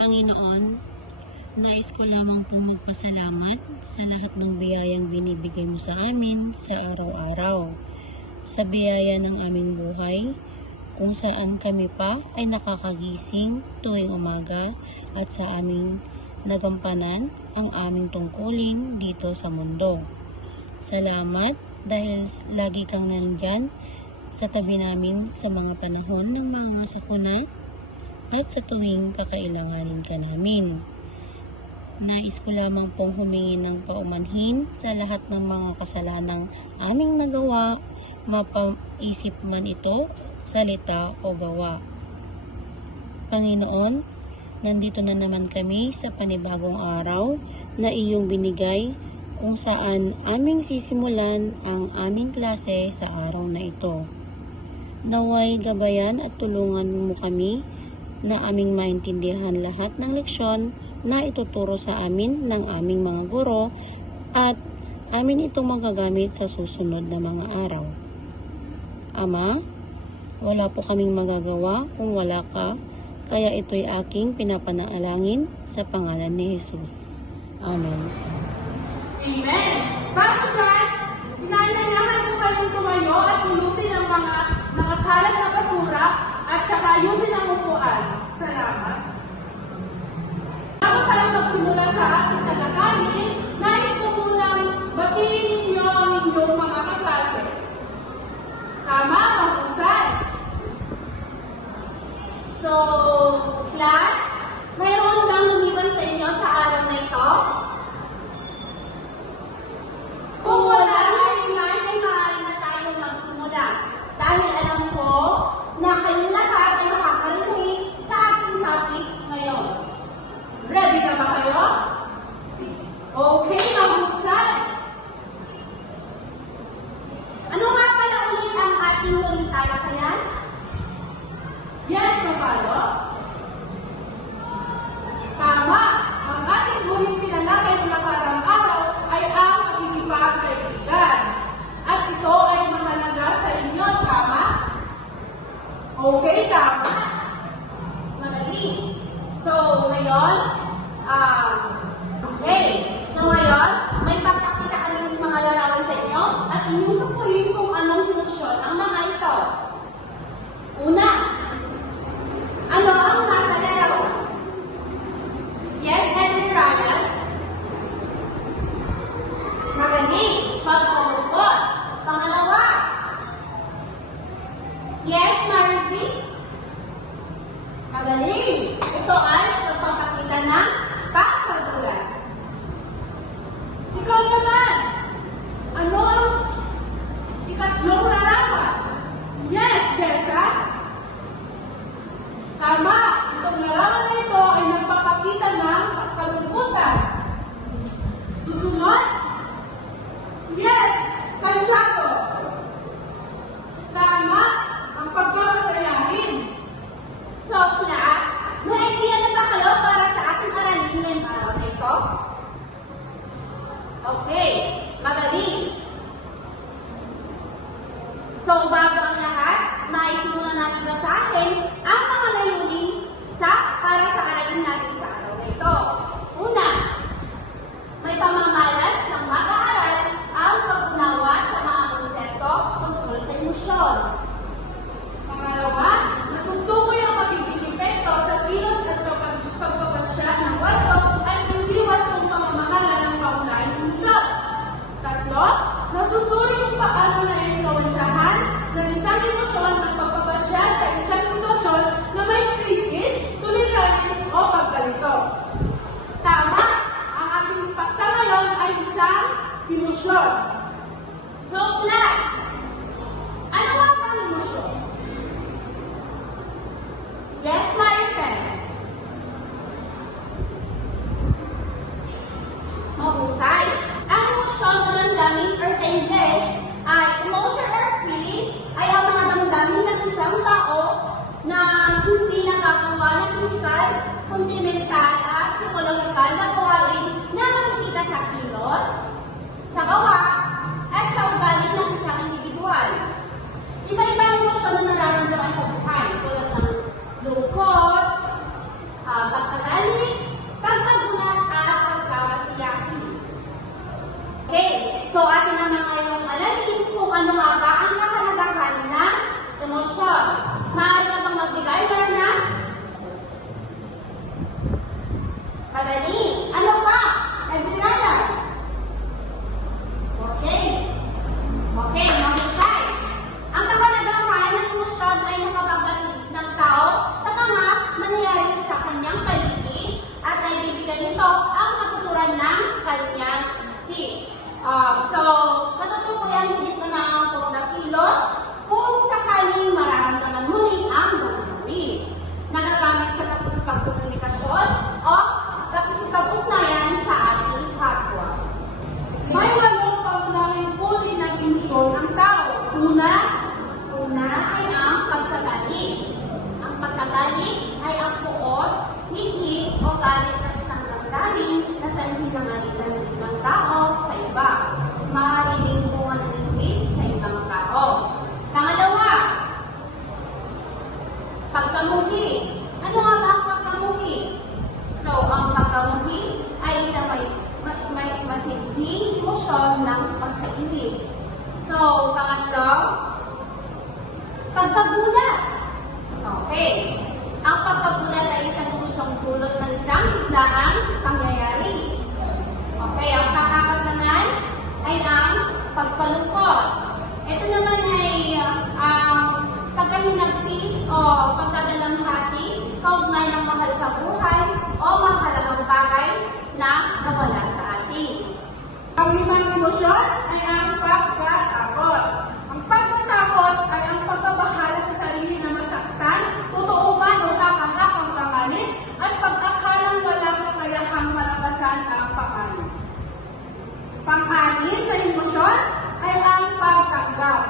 Panginoon, nais ko lamang pong magpasalamat sa lahat ng biyayang binibigay mo sa amin sa araw-araw. Sa biyaya ng aming buhay, kung saan kami pa ay nakakagising tuwing umaga at sa aming nagampanan ang aming tungkulin dito sa mundo. Salamat dahil lagi kang nandyan sa tabi namin sa mga panahon ng mga sakuna at sa tuwing kakailanganin ka namin. Nais ko lamang pong humingi ng paumanhin sa lahat ng mga kasalanang aming nagawa, mapaisip man ito, salita o gawa. Panginoon, nandito na naman kami sa panibagong araw na iyong binigay kung saan aming sisimulan ang aming klase sa araw na ito. Naway gabayan at tulungan mo kami na aming maintindihan lahat ng leksyon na ituturo sa amin ng aming mga guro at amin itong magagamit sa susunod na mga araw. Ama, wala po kaming magagawa kung wala ka, kaya ito'y aking pinapanaalangin sa pangalan ni Jesus. Amen. Amen! Bago dyan, inaanyayahan ko kayong tumayo at pulutin ang mga kalat na basura at saka ayusin ang upuan. Salamat. Bago tayo magsimula sa ating tagatangin, nais ko munang batiin ninyo ang inyong mga kaklase. Tama, mahusay. So, class, mayroon bang lumiban sa inyo sa araw na ito? Kung wala ay maaari na tayo magsimula. Dahil alam ko na kayong lahat ay makakarinig sa ating topic ngayon. Ready na ba kayo? Okay, mahusay. Ano nga pala ulit ang ating huling talakayan? Yes, Mabalo. Tama. Ang ating huling pinalakay ng nakarang araw ay ang pakikipagkaibigan. At ito ay mahalaga sa inyo, tama? Okay, tama. Magaling. So, ngayon, may papakita kami ng mga larawan sa inyo at inyong tukuyin kung anong hinusyon ang mga ito. Una, ano ang nasa larawan? Yes, Henry Ryan? Magaling. Pagpapupot. Pangalawa. Yes, Marvy? Magaling. Ito ay pagpapakita ng pagkagulat. Ikaw naman. Ano ang ikatlong larawan? Yes, Jessa. Tama. Itong larawan na ito ay nagpapakita ng kalungkutan. Susunod. Yes, Santiago. Tama. Ang pagkakasayahin. So, class, may idea na ba kayo para sa ating aralin ngayong araw na ito? Okay, magaling. So, bago ang lahat, naisimulan natin basahin ang mga layunin para sa aralin natin sa araw na ito. Una, may pamamalas ng mag-aaral ang pag-unawa sa mga konsepto tungkol sa emosyon. Pangalawa, natutukoy ang magiging epekto sa kilos at pagpapasya ng wasto at hindi wastong pamamahala ng kaunahing emosyon. Tatlo, nasusuri kung paano na impluwensyahan ng isang emosyon ang pagpapasya sa isang sitwasyon na may krisis, suliranin o pagkalito. Tama, ang ating paksa ngayon ay isang emosyon. So, class, ano nga ang emosyon? Yes, my friend. Mahusay. Ang emosyon o damdamin or sa English ay emotion or feelings ay ang mga damdamin ng isang tao na hindi nakagawa ng physical, kundi mental at psikologikal na gawain na nakikita sa kilos, sa gawa, at sa ugali ng isang individual. Iba-ibang emosyon na nararamdaman sa buhay tulad ng lungkot, pagkagali, So, matutukoy ang higit na naangkop na kilos kung sakaling mararamdaman muli ang damdamin. Nagagamit sa pakikipagkomunikasyon o pakikipag-ugnayan sa ating kapwa. May 8 pangunahing uri ng emosyon ng tao. Una, Una ay ang pagkagalit. Ang pagkagalit ay ang puot, higit o galit ng isang damdamin na sanhi ng isang tao sa iba. Maaaring ding bunga ng higit sa ibang tao. Pangalawa, pagkamuhi. Ano nga ba ang pagkamuhi? So, ang pagkamuhi ay isang may masiging emosyon ng pagkainis. So, pangatlo, pagkagulat. Okay. Ang pagkagulat ay isang gustong dulot ng isang biglaang pangyayari. Okay. Ang pang-apat naman ay ang pagkalungkot. Ito naman ay pagkahinagpis o pagkadalamhati, kaugnay ng mahal sa buhay o mahalagang bagay na nawala sa atin. ang 5 emosyon ay ang pagkatakot. Ang pagkatakot ay ang pagbabahala sa sarili na masaktan, totoo man o haka-hakang panganib, at pag-akalang walang kakayahang malampasan ang panganib. Pang-anim na emosyon ay ang pagtanggap.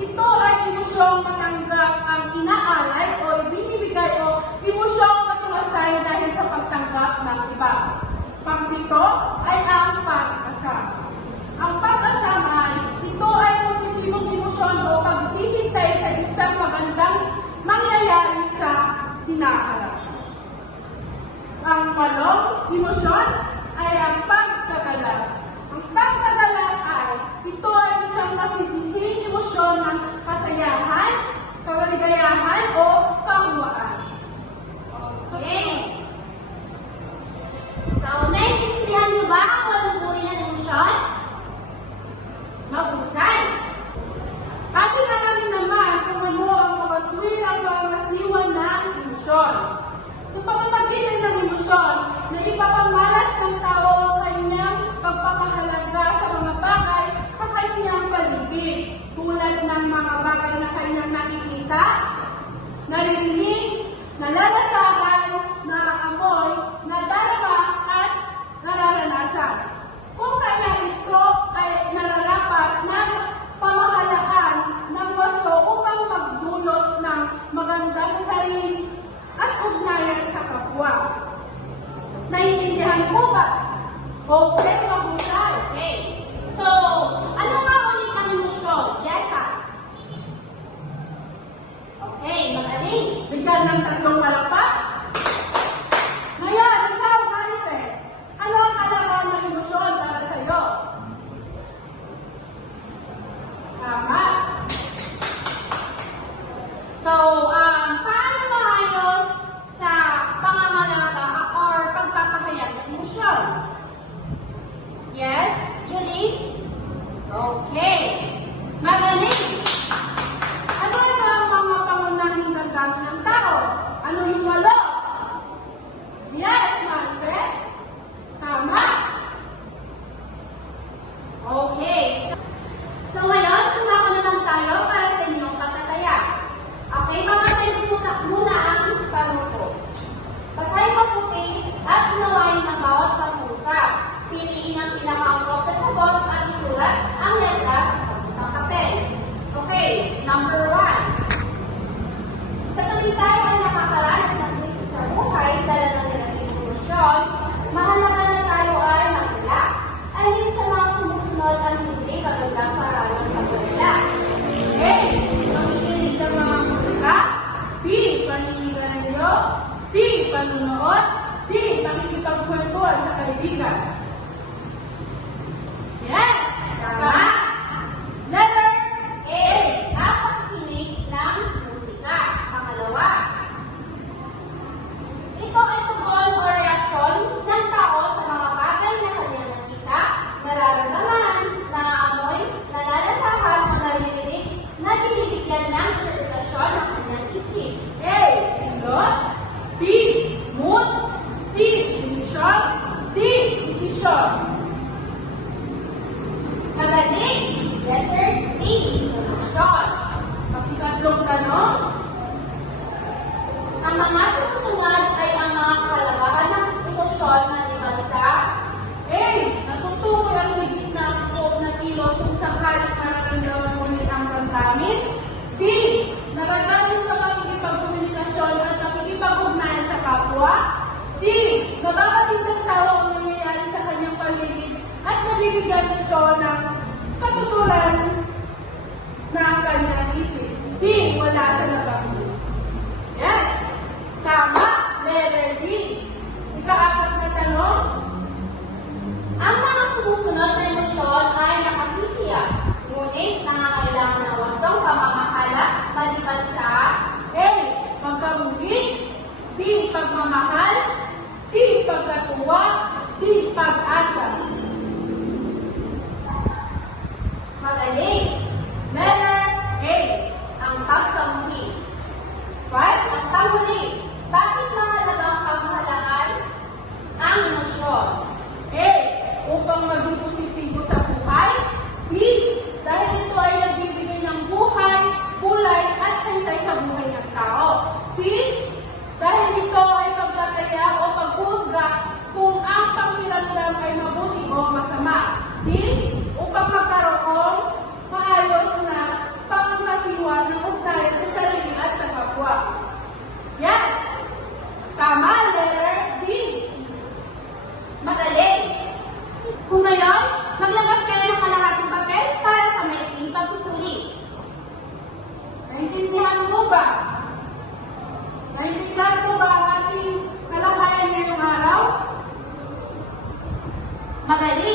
Ito ay emosyong matanggap ang inaalay o ibinibigay o emosyong matumasay dahil sa pagtanggap ng iba. Pang-pito ay ang pag-asa. Ang pag-asa ito ay positibong emosyon o paghihintay sa isang magandang mangyayari sa hinaharap. Ang 8 emosyon ay ang pagkagalak. Ang pagkagalak ito ay isang masibihing emosyon ng kasayahan, kaligayahan o kahuwaan. Okay. So, naiintindihan niyo ba ang 8 uri ng emosyon? Mahusay. Atin alamin naman kung ano ang mga tuwirang pangasiwa ng emosyon. Sa pamamagitan ng emosyon, na ipapamalas ng tao ang kanyang pagpapahalaga sa mga bagay sa kanyang paligid, tulad ng mga bagay na kanyang nakikita, naririnig, nalalasahan, naaamoy, nadarama at nararanasan. Kung kaya ito ay nararapat ng pamahalaan ng wasto upang magdulot ng maganda sa sarili at ugnayan sa kapwa. Naiintindihan mo ba? Okay, mahusay. Okay. So, ano nga ulit ang emosyon? Jessa? Okay, magaling. Bigyan ng 3 palakpak. Ngayon, ikaw, Maricel, ano ang kalaman ng emosyon para sa iyo? Tama. So, paano maayos sa pangangalaga or pagpapahayag ng emosyon? Yes, Julie? Okay. Magaling. Ano ang mga pangunahing damdamin ng tao? Ano yung 8? Yes, Maricel. Tama. Okay. So ngayon, tumako naman tayo para sa inyong patataya. Okay, babasahin ko muna ang tanong ko. Basahin mabuti at unawain ang bawat pag-usap. Piliin ang pinakaangkop na sagot at isulat ang letra sa sagot ng papel. Okay, number 1. Sa tuwing tayo ay nakakaranas ng krisis sa buhay dala ng negative emosyon, mahalaga na tayo ay mag-relax. Alin sa mga sumusunod ang hindi magandang paraan ng pag-relax? A. Makikinig ng mga musika. B. Paninigan ng iyo. C. Panunood. D. Pakikipagkwentuhan sa kaibigan. Yes! Tama! Letter A. Ang pakikinig ng musika. Pangalawa. Ito ay tugon o reaksyon ng tao sa mga bagay na kanyang nakita, nararamdaman, naaamoy, nalalasahan o naririnig na binibigyan ng interpretasyon ng kanyang isip. A. Kilos. B. Mood. C. Emotion. D. Decision. Ang mga sumusunod ay ang mga kahalagahan ng emosyon na liban sa A. Natutukoy ang higit na angkop na kilos kung sakaling mararamdaman mo nila ang damdamin. B. Nagagamit sa pakikipagkomunikasyon at pakikipag-ugnayan sa kapwa. C. Nababagindang tao ang nangyayari sa kanyang paligid at nabibigyan nito ng katuturan ng kanyang isip. D. Wala sa labang. Yes! Tama! Letter D. Ika-apat na tanong. ang mga sumusunod na emosyon ay nakasisiya, ngunit nangangailangan ng wastong pamamahala maliban sa A. Pagkamulit. B. Pagmamahal. C. Pagkatuwa. D. Pag-asa. magaling, Letter A. ang pagkamuhi. 5. Ang panghuli, bakit mahalaga ang pamahalaan ang emosyon? A. Upang maging positibo sa buhay. B. Dahil ito ay nagbibigay ng buhay, kulay at saysay sa buhay ng tao. C. Dahil ito ay pagtataya o paghuhusga kung ang pakiramdam ay mabuti o masama. D. Upang magkaroon maayos na pangangasiwa ng ugnayan sa sarili at sa kapwa. Yes! Tama, letter D. Magaling! Kung ngayon, maglabas kayo ng kalahating papel para sa maikling pagsusulit. Naintindihan mo ba? Naintindihan mo ba ang ating kalakayan ngayong araw? Magaling!